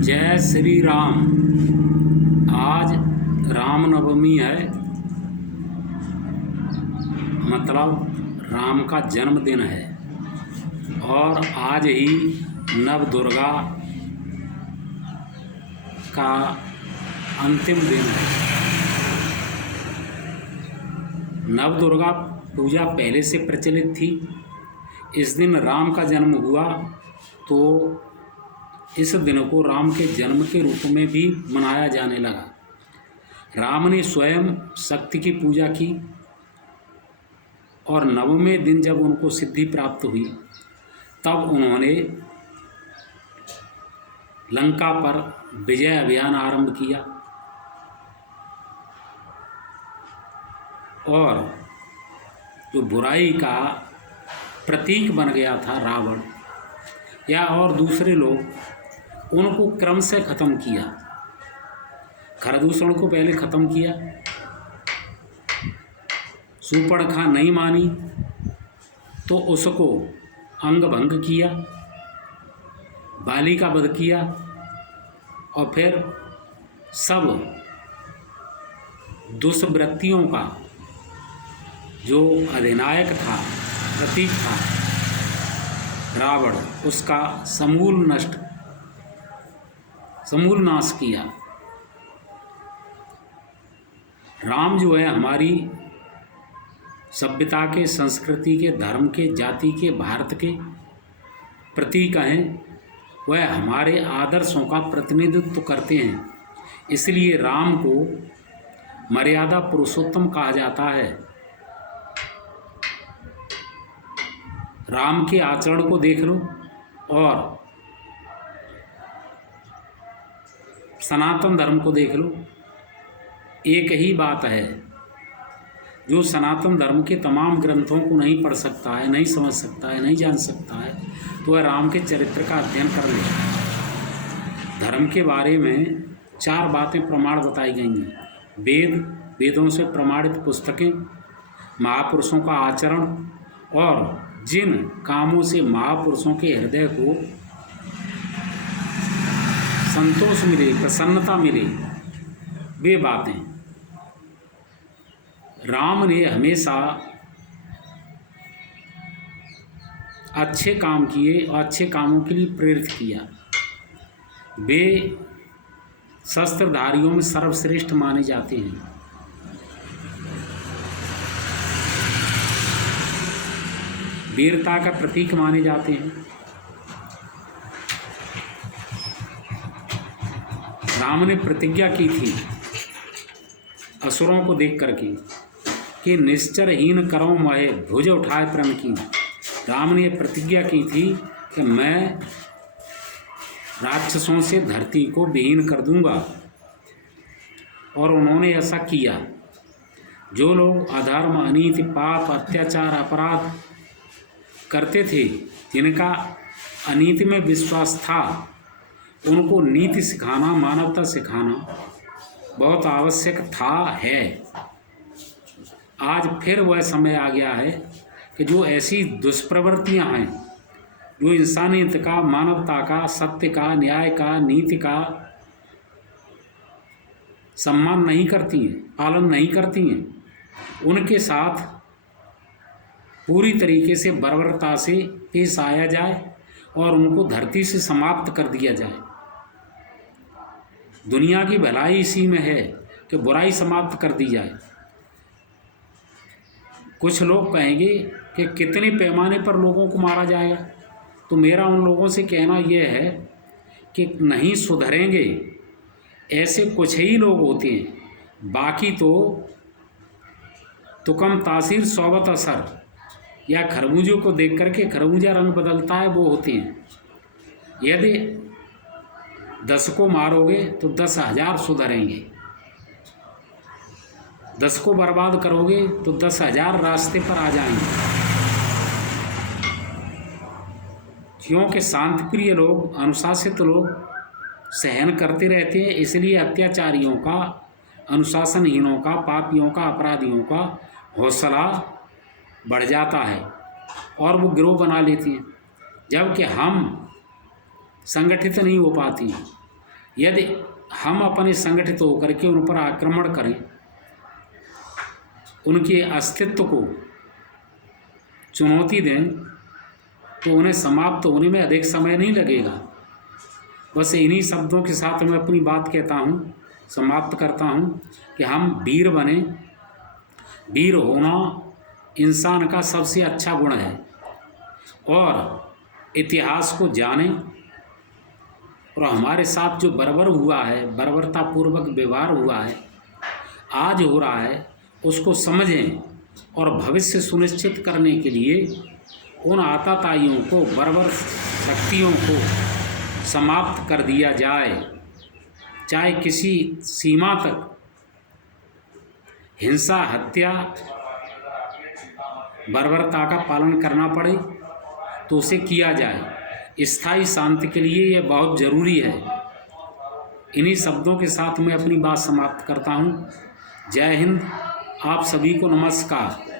जय श्री राम। आज रामनवमी है, मतलब राम का जन्मदिन है और आज ही नव दुर्गा का अंतिम दिन है। नव दुर्गा पूजा पहले से प्रचलित थी। इस दिन राम का जन्म हुआ तो इस दिन को राम के जन्म के रूप में भी मनाया जाने लगा। राम ने स्वयं शक्ति की पूजा की और नववें दिन जब उनको सिद्धि प्राप्त हुई तब उन्होंने लंका पर विजय अभियान आरंभ किया और जो बुराई का प्रतीक बन गया था रावण या और दूसरे लोग, उनको क्रम से ख़त्म किया। खरदूषण को पहले ख़त्म किया, शूर्पणखा नहीं मानी तो उसको अंग भंग किया, बाली का वध किया और फिर सब दुष्वृत्तियों का जो अधिनायक था, प्रतीक था रावण, उसका समूल नाश किया। राम जो है हमारी सभ्यता के, संस्कृति के, धर्म के, जाति के, भारत के प्रतीक हैं। वह हमारे आदर्शों का प्रतिनिधित्व करते हैं। इसलिए राम को मर्यादा पुरुषोत्तम कहा जाता है। राम के आचरण को देख लो और सनातन धर्म को देख लो, एक ही बात है। जो सनातन धर्म के तमाम ग्रंथों को नहीं पढ़ सकता है, नहीं समझ सकता है, नहीं जान सकता है, तो वह राम के चरित्र का अध्ययन कर ले। धर्म के बारे में 4 बातें प्रमाण बताई गई हैं। वेदों से प्रमाणित पुस्तकें, महापुरुषों का आचरण और जिन कामों से महापुरुषों के हृदय को संतोष मिले, प्रसन्नता मिले, वे बातें। राम ने हमेशा अच्छे काम किए और अच्छे कामों के लिए प्रेरित किया। वे शस्त्रधारियों में सर्वश्रेष्ठ माने जाते हैं। वीरता का प्रतीक माने जाते हैं। राम ने प्रतिज्ञा की थी असुरों को देख करके कि निश्चरहीन करो मोहे, भुज उठाए प्रण की। राम ने प्रतिज्ञा की थी कि मैं राक्षसों से धरती को विहीन कर दूंगा और उन्होंने ऐसा किया। जो लोग अधर्म, अनीति, पाप, अत्याचार, अपराध करते थे, जिनका अनीति में विश्वास था, उनको नीति सिखाना, मानवता सिखाना बहुत आवश्यक है। आज फिर वह समय आ गया है कि जो ऐसी दुष्प्रवृत्तियां हैं, जो इंसानियत का, मानवता का, सत्य का, न्याय का, नीति का सम्मान नहीं करती हैं, पालन नहीं करती हैं, उनके साथ पूरी तरीके से बर्बरता से पेश आया जाए और उनको धरती से समाप्त कर दिया जाए। दुनिया की भलाई इसी में है कि बुराई समाप्त कर दी जाए। कुछ लोग कहेंगे कि कितने पैमाने पर लोगों को मारा जाएगा, तो मेरा उन लोगों से कहना यह है कि नहीं सुधरेंगे ऐसे कुछ ही लोग होते हैं, बाकी तो तुकम तासीर सोबत असर, या खरबूजों को देख करके खरबूजा रंग बदलता है, वो होते हैं। यदि 10 को मारोगे तो 10,000 सुधरेंगे, 10 को बर्बाद करोगे तो 10,000 रास्ते पर आ जाएंगे। क्योंकि शांतिप्रिय लोग, अनुशासित लोग सहन करते रहते हैं, इसलिए अत्याचारियों का, अनुशासनहीनों का, पापियों का, अपराधियों का हौसला बढ़ जाता है और वो गिरोह बना लेती हैं। जबकि हम संगठित नहीं हो पाती। यदि हम अपने संगठित होकर के उन पर आक्रमण करें, उनके अस्तित्व को चुनौती दें, तो उन्हें समाप्त होने में अधिक समय नहीं लगेगा। बस इन्हीं शब्दों के साथ मैं अपनी बात कहता हूँ, समाप्त करता हूँ कि हम वीर बने। वीर होना इंसान का सबसे अच्छा गुण है, और इतिहास को जानें, और हमारे साथ जो बर्बर हुआ है, बर्बरतापूर्वक व्यवहार हुआ है, आज हो रहा है, उसको समझें और भविष्य सुनिश्चित करने के लिए उन आताताइयों को, बर्बर शक्तियों को समाप्त कर दिया जाए। चाहे किसी सीमा तक हिंसा, हत्या, बर्बरता का पालन करना पड़े तो उसे किया जाए। स्थायी शांति के लिए यह बहुत ज़रूरी है। इन्हीं शब्दों के साथ मैं अपनी बात समाप्त करता हूँ। जय हिंद। आप सभी को नमस्कार।